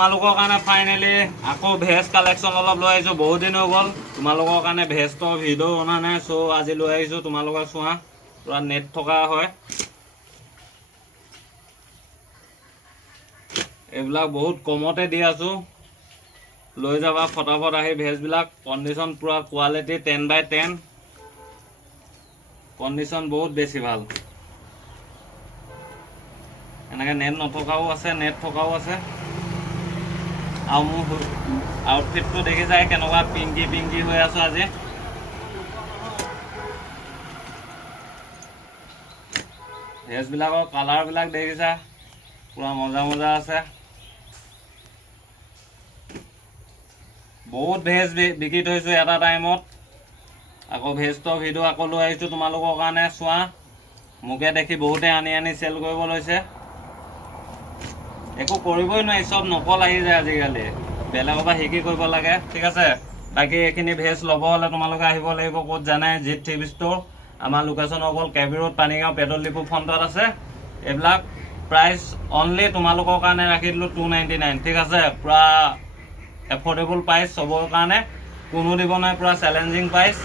তোমালোকৰ কাৰণে ফাইনেলি আকৌ ভেজ কালেকশ্যন অলপ লৈ আহিছোঁ। বহুত দিন হৈ গ'ল তোমালোকৰ কাৰণে ভেজৰ ভিডিঅ' বনা নাই। চ' আজি লৈ আহিছোঁ তোমালোকে চোৱা, পুৰা নেট থকা হয়। এইবিলাক বহুত কমতে দি আছোঁ, লৈ যাবা ফটাফট আহি। ভেজবিলাক কণ্ডিশ্যন পুৰা কোৱালিটি 10/10, কণ্ডিশ্যন বহুত বেছি ভাল। এনেকৈ নেট নথকাও আছে, নেট থকাও আছে। আৰু মোৰ আউটফিটটো দেখি যায় কেনেকুৱা পিংকি পিংকি হৈ আছোঁ আজি। ভেজবিলাকৰ কালাৰবিলাক দেখিছা, পুৰা মজা মজা আছে। বহুত ভেজ বিক্ৰী থৈছোঁ এটা টাইমত। আকৌ ভেজৰ ভিডিঅ' আকৌ লৈ আহিছোঁ তোমালোকৰ কাৰণে, চোৱা। মোকে দেখি বহুতে আনি আনি চেল কৰিব লৈছে। একো কৰিবই নোৱাৰি, চব নকল আহি যায় আজিকালি। বেলেগৰ পৰা শিকি কৰিব লাগে, ঠিক আছে। বাকী এইখিনি ভেজ ল'ব হ'লে তোমালোকে আহিব লাগিব ক'ত জানে, জিত থ্ৰিপ ষ্ট'ৰ। আমাৰ লোকেশ্যন হৈ গ'ল কেবি ৰোড, পানীগাঁও পেট্ৰল ডিপু ফ্ৰণ্টত আছে। এইবিলাক প্ৰাইচ অনলি তোমালোকৰ কাৰণে ৰাখি দিলোঁ 299, ঠিক আছে। পূৰা এফৰ্ডেবল প্ৰাইচ চবৰ কাৰণে, কোনো দিব নাই, পূৰা চেলেঞ্জিং প্ৰাইচ।